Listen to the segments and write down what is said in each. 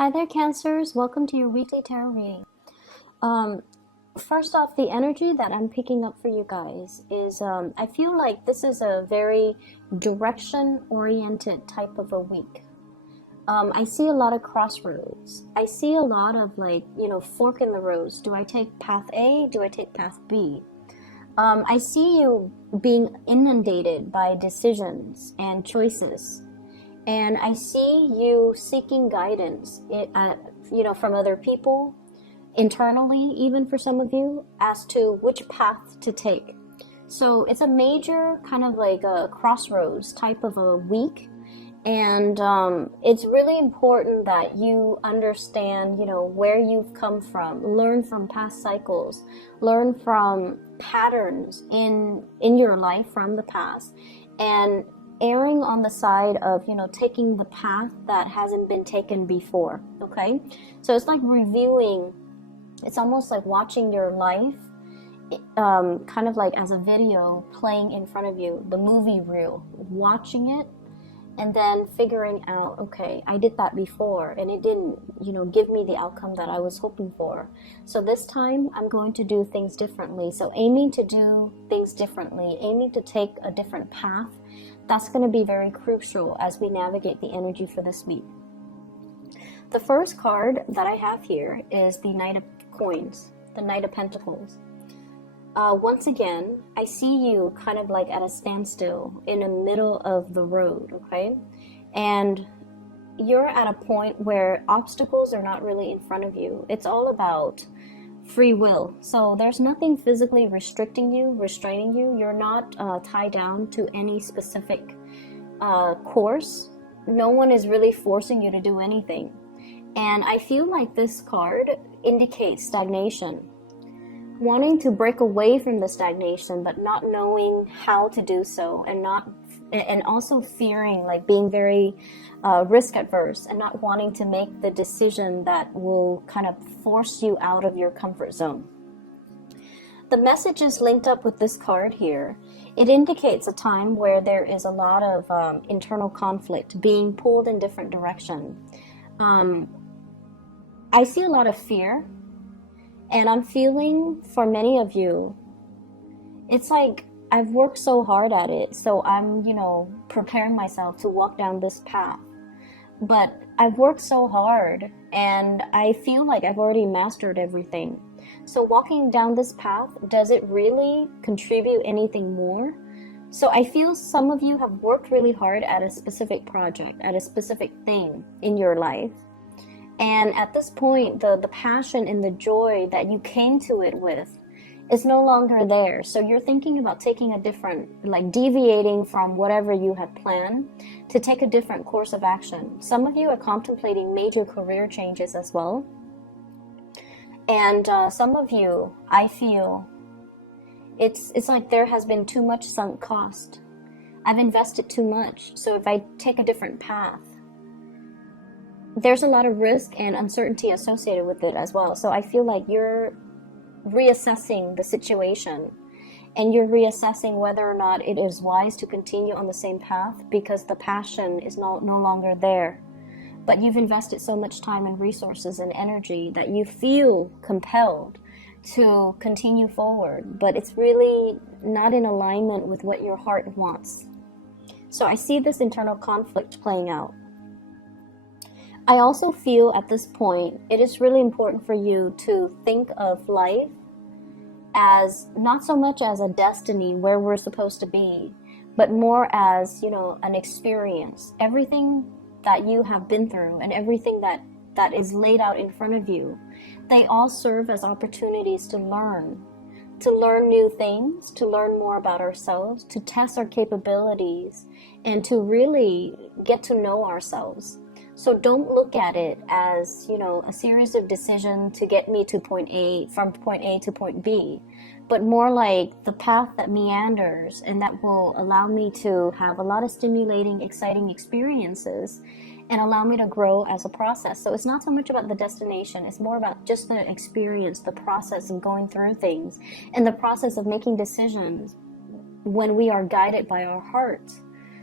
Hi there, Cancers. Welcome to your weekly tarot reading. Um, First off, the energy that I'm picking up for you guys is I feel like this is a very direction-oriented type of a week. I see a lot of crossroads. I see a lot of fork in the roads. Do I take path A? Do I take path B? I see you being inundated by decisions and choices. And I see you seeking guidance, from other people, internally, even for some of you, as to which path to take. So it's a major kind of like a crossroads type of a week. And it's really important that you understand, where you've come from, learn from past cycles, learn from patterns in your life from the past, and erring on the side of, taking the path that hasn't been taken before, okay? So it's like reviewing, it's almost like watching your life, kind of like as a video playing in front of you, the movie reel, watching it, and then figuring out, okay, I did that before, and it didn't, give me the outcome that I was hoping for. So this time, I'm going to do things differently. So aiming to do things differently, aiming to take a different path, that's going to be very crucial as we navigate the energy for this week. The first card that I have here is the Knight of Coins, the Knight of Pentacles. Once again, I see you kind of like at a standstill in the middle of the road, okay? And you're at a point where obstacles are not really in front of you. It's all about free will. So there's nothing physically restricting you, restraining you. You're not tied down to any specific course. No one is really forcing you to do anything. And I feel like this card indicates stagnation. Wanting to break away from the stagnation, but not knowing how to do so, and also fearing, like being very risk adverse and not wanting to make the decision that will kind of force you out of your comfort zone. The message is linked up with this card here. It indicates a time where there is a lot of internal conflict, being pulled in different directions. I see a lot of fear. And I'm feeling, for many of you, it's like I've worked so hard at it, so I'm, preparing myself to walk down this path. But I've worked so hard, and I feel like I've already mastered everything. So walking down this path, does it really contribute anything more? So I feel some of you have worked really hard at a specific project, at a specific thing in your life. And at this point, the passion and the joy that you came to it with is no longer there. So you're thinking about taking a different, like deviating from whatever you had planned to take a different course of action. Some of you are contemplating major career changes as well. And some of you, I feel, it's like there has been too much sunk cost. I've invested too much. So if I take a different path, there's a lot of risk and uncertainty associated with it as well. So I feel like you're reassessing the situation, and you're reassessing whether or not it is wise to continue on the same path because the passion is no longer there. But you've invested so much time and resources and energy that you feel compelled to continue forward, but it's really not in alignment with what your heart wants. So I see this internal conflict playing out. I also feel at this point, it is really important for you to think of life as not so much as a destiny where we're supposed to be, but more as, an experience. Everything that you have been through and everything that is laid out in front of you, they all serve as opportunities to learn new things, to learn more about ourselves, to test our capabilities, and to really get to know ourselves. So don't look at it as, a series of decisions to get me to point A, from point A to point B, but more like the path that meanders and that will allow me to have a lot of stimulating, exciting experiences and allow me to grow as a process. So it's not so much about the destination, it's more about just the experience, the process of going through things, and the process of making decisions when we are guided by our heart,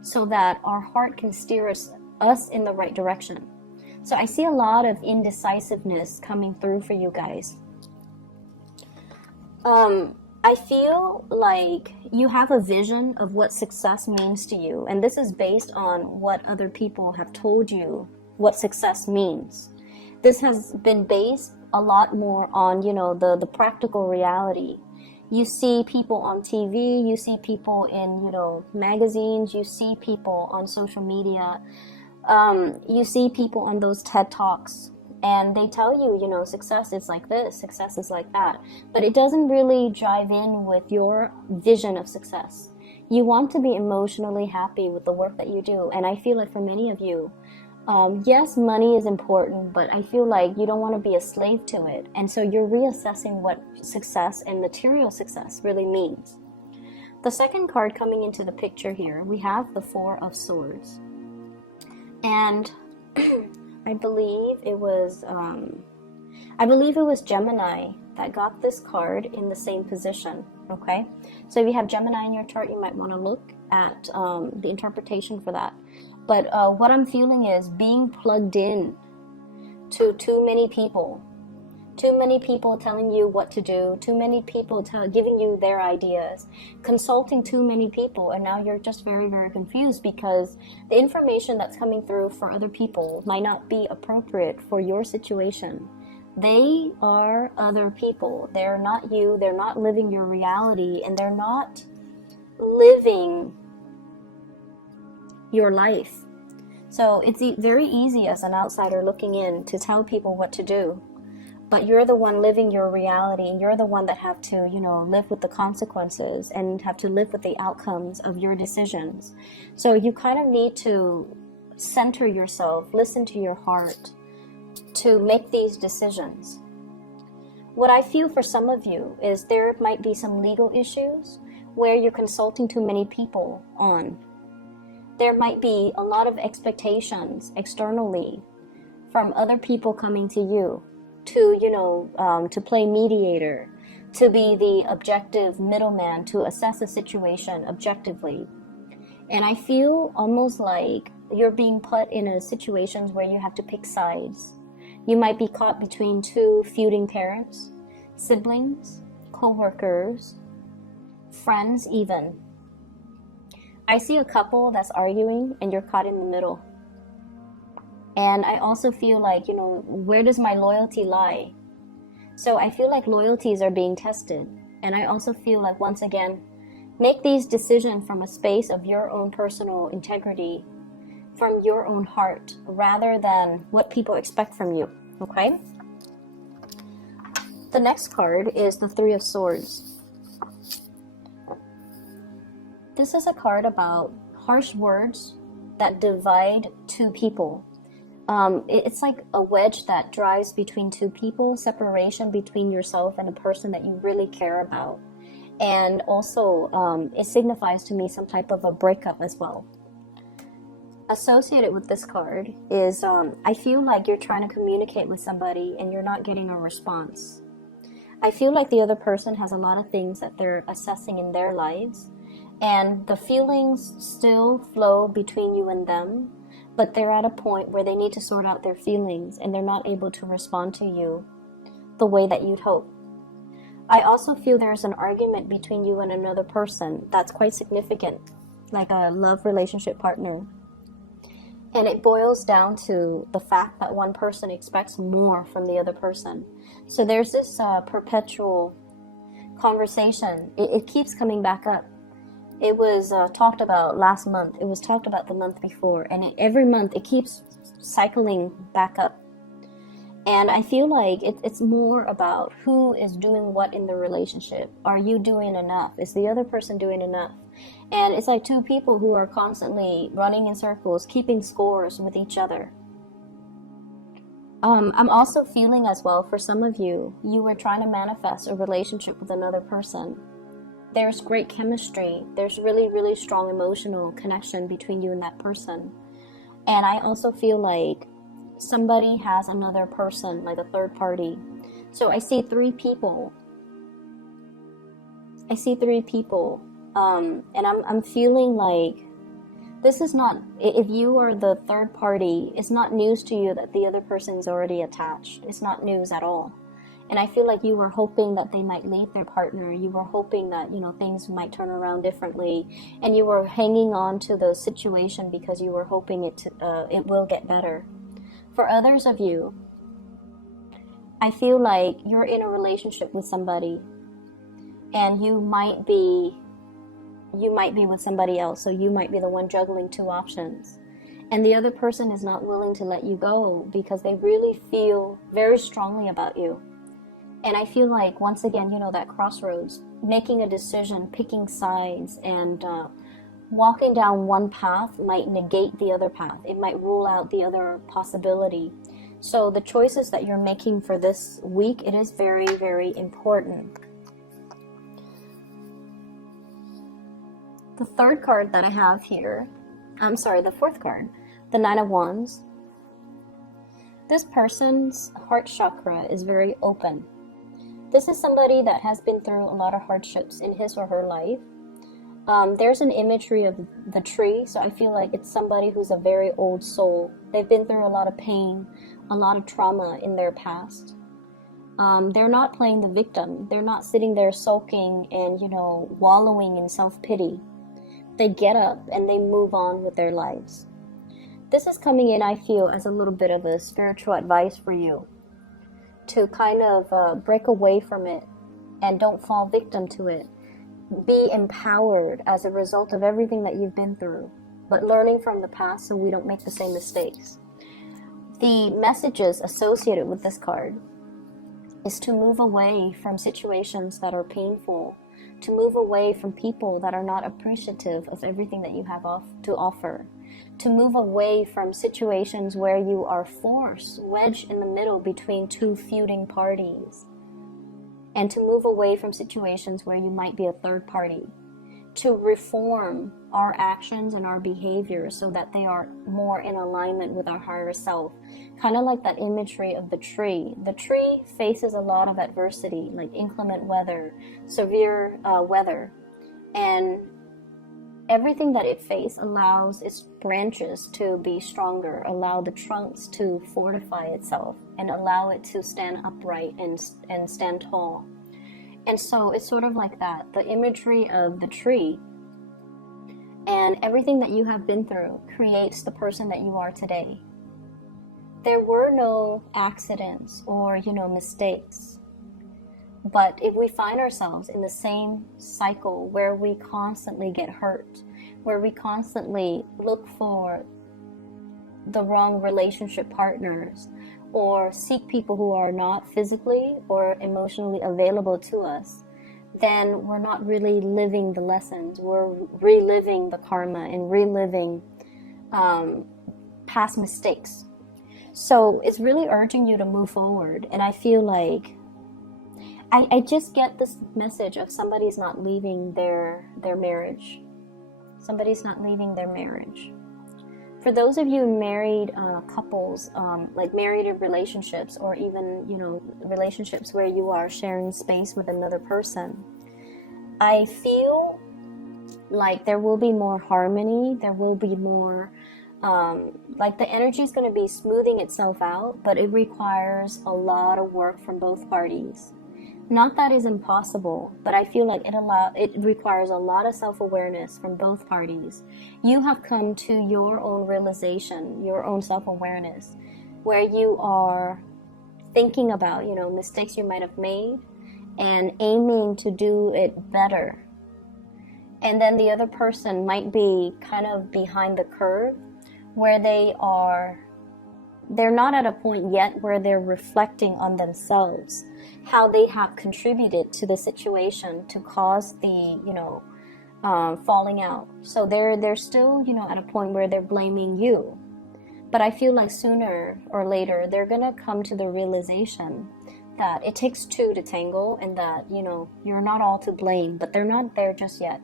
so that our heart can steer us in the right direction. So I see a lot of indecisiveness coming through for you guys. I feel like you have a vision of what success means to you, and this is based on what other people have told you what success means. This has been based a lot more on, you know, the practical reality. You see people on TV, you see people in, you know, magazines, you see people on social media, you see people on those TED Talks, and they tell you, you know, success is like this, success is like that, but it doesn't really jive in with your vision of success. You want to be emotionally happy with the work that you do, and I feel like for many of you, yes, money is important, but I feel like you don't want to be a slave to it, and so you're reassessing what success and material success really means. The second card coming into the picture here, we have the Four of Swords, and I believe it was Gemini that got this card in the same position. Okay, so if you have Gemini in your chart, you might want to look at the interpretation for that. But what I'm feeling is being plugged in to too many people telling you what to do, too many people giving you their ideas, consulting too many people, and now you're just very, very confused because the information that's coming through for other people might not be appropriate for your situation. They are other people. They're not you. They're not living your reality, and they're not living your life. So it's very easy as an outsider looking in to tell people what to do. But you're the one living your reality, and you're the one that have to, you know, live with the consequences and have to live with the outcomes of your decisions. So you kind of need to center yourself, listen to your heart to make these decisions. What I feel for some of you is there might be some legal issues where you're consulting too many people on. There might be a lot of expectations externally from other people coming to you to, you know, to play mediator, to be the objective middleman, to assess a situation objectively. And I feel almost like you're being put in a situations where you have to pick sides. You might be caught between two feuding parents, siblings, co-workers, friends even. I see a couple that's arguing and you're caught in the middle. And I also feel like, you know, where does my loyalty lie? So I feel like loyalties are being tested. And I also feel like, once again, make these decisions from a space of your own personal integrity, from your own heart, rather than what people expect from you, okay? The next card is the Three of Swords. This is a card about harsh words that divide two people. It's like a wedge that drives between two people, separation between yourself and a person that you really care about. And also, it signifies to me some type of a breakup as well. Associated with this card is, I feel like you're trying to communicate with somebody and you're not getting a response. I feel like the other person has a lot of things that they're assessing in their lives, and the feelings still flow between you and them, but they're at a point where they need to sort out their feelings and they're not able to respond to you the way that you'd hope. I also feel there's an argument between you and another person that's quite significant, like a love relationship partner. And it boils down to the fact that one person expects more from the other person. So there's this perpetual conversation. It keeps coming back up. It was talked about last month. It was talked about the month before. And every month it keeps cycling back up. And I feel like it's more about who is doing what in the relationship. Are you doing enough? Is the other person doing enough? And it's like two people who are constantly running in circles, keeping scores with each other. I'm also feeling as well, for some of you, you were trying to manifest a relationship with another person. There's great chemistry. There's really, really strong emotional connection between you and that person. And I also feel like somebody has another person, like a third party. So I see three people. And I'm feeling like This is not, if you are the third party, it's not news to you that the other person is already attached. It's not news at all. And I feel like you were hoping that they might leave their partner. You were hoping that, you know, things might turn around differently. And you were hanging on to the situation because you were hoping it will get better. For others of you, I feel like you're in a relationship with somebody. And you might be with somebody else. So you might be the one juggling two options. And the other person is not willing to let you go because they really feel very strongly about you. And I feel like, once again, you know, that crossroads, making a decision, picking sides, and walking down one path might negate the other path. It might rule out the other possibility. So the choices that you're making for this week, it is very, very important. The third card that I have here, the fourth card, the Nine of Wands. This person's heart chakra is very open. This is somebody that has been through a lot of hardships in his or her life. There's an imagery of the tree, so I feel like it's somebody who's a very old soul. They've been through a lot of pain, a lot of trauma in their past. They're not playing the victim. They're not sitting there sulking and, you know, wallowing in self-pity. They get up and they move on with their lives. This is coming in, I feel, as a little bit of a spiritual advice for you to kind of break away from it and don't fall victim to it. Be empowered as a result of everything that you've been through, but learning from the past so we don't make the same mistakes. The messages associated with this card is to move away from situations that are painful, to move away from people that are not appreciative of everything that you have to offer, to move away from situations where you are wedged in the middle between two feuding parties, and to move away from situations where you might be a third party, to reform our actions and our behaviors so that they are more in alignment with our higher self. Kind of like that imagery of the tree. The tree faces a lot of adversity, like inclement weather, severe weather, and everything that it faces allows its branches to be stronger, allow the trunks to fortify itself, and allow it to stand upright and stand tall. And so it's sort of like that, the imagery of the tree. And everything that you have been through creates the person that you are today. There were no accidents or, you know, mistakes. But if we find ourselves in the same cycle where we constantly get hurt, where we constantly look for the wrong relationship partners, or seek people who are not physically or emotionally available to us, then we're not really living the lessons. We're reliving the karma and reliving past mistakes. So it's really urging you to move forward. And I feel like I just get this message of somebody's not leaving their marriage. Somebody's not leaving their marriage. For those of you married couples, like married relationships, or even, you know, relationships where you are sharing space with another person, I feel like there will be more harmony. There will be more, like the energy is going to be smoothing itself out, but it requires a lot of work from both parties. Not that is impossible, but I feel like it requires a lot of self-awareness from both parties. You have come to your own realization, your own self-awareness, where you are thinking about, you know, mistakes you might have made and aiming to do it better. And then the other person might be kind of behind the curve, where they're not at a point yet where they're reflecting on themselves, how they have contributed to the situation to cause the, you know, falling out. So they're still, you know, at a point where they're blaming you. But I feel like sooner or later, they're going to come to the realization that it takes two to tango, and that, you know, you're not all to blame, but they're not there just yet.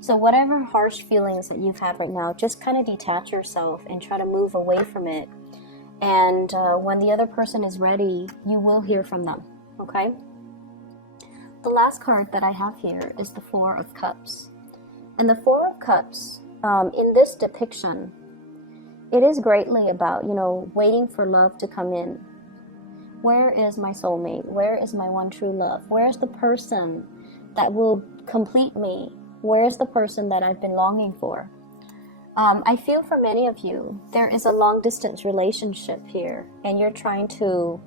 So whatever harsh feelings that you've had right now, just kind of detach yourself and try to move away from it. And when the other person is ready, you will hear from them, okay? The last card that I have here is the Four of Cups. And the Four of Cups in this depiction, it is greatly about, you know, waiting for love to come in. Where is my soulmate? Where is my one true love? Where's the person that will complete me? Where's the person that I've been longing for? I feel for many of you, there is a long distance relationship here, and you're trying to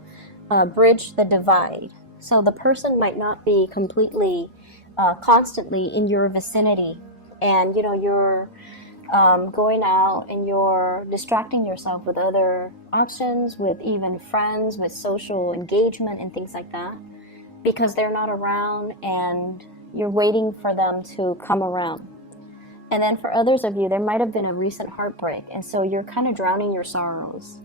bridge the divide. So the person might not be completely, constantly in your vicinity, and you know, you're going out and you're distracting yourself with other options, with even friends, with social engagement and things like that, because they're not around and you're waiting for them to come around. And then for others of you, there might have been a recent heartbreak, and so you're kind of drowning your sorrows.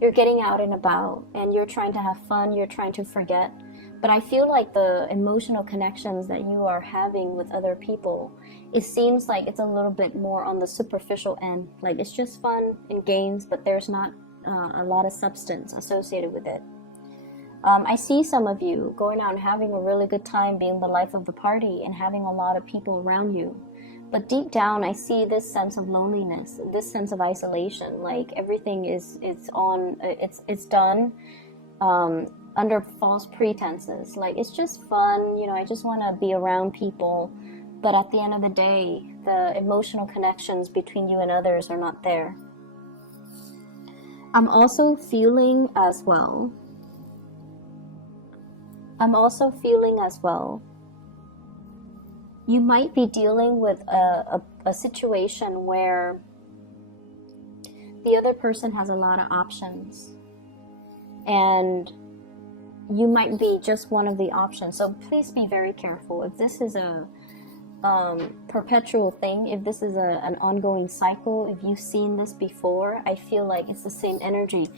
You're getting out and about, and you're trying to have fun, you're trying to forget. But I feel like the emotional connections that you are having with other people, it seems like it's a little bit more on the superficial end. Like it's just fun and games, but there's not a lot of substance associated with it. I see some of you going out and having a really good time, being the life of the party and having a lot of people around you. But deep down, I see this sense of loneliness, this sense of isolation. Like everything it's done under false pretenses. Like it's just fun, you know, I just want to be around people. But at the end of the day, the emotional connections between you and others are not there. I'm also feeling as well, you might be dealing with a situation where the other person has a lot of options and you might be just one of the options. So please be very careful. If this is a perpetual thing, if this is an ongoing cycle, if you've seen this before, I feel like it's the same energy.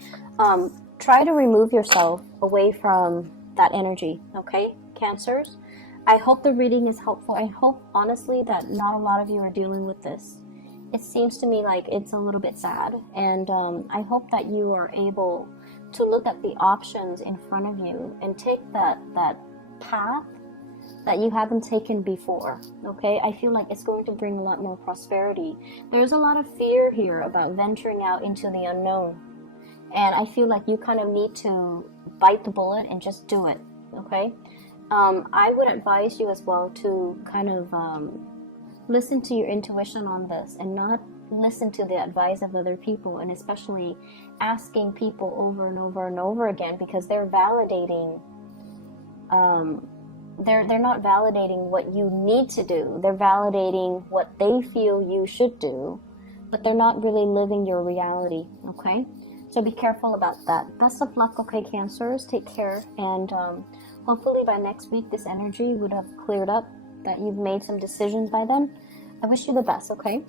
Try to remove yourself away from that energy, okay, Cancers? I hope the reading is helpful. I hope, honestly, that not a lot of you are dealing with this. It seems to me like it's a little bit sad, and I hope that you are able to look at the options in front of you and take that path that you haven't taken before, okay? I feel like it's going to bring a lot more prosperity. There's a lot of fear here about venturing out into the unknown, and I feel like you kind of need to bite the bullet and just do it, okay? I would advise you as well to kind of listen to your intuition on this and not listen to the advice of other people, and especially asking people over and over and over again, because they're validating, they're not validating what you need to do. They're validating what they feel you should do, but they're not really living your reality, okay? So be careful about that. Best of luck, okay, Cancers? Take care, and hopefully by next week this energy would have cleared up, that you've made some decisions by then. I wish you the best, okay?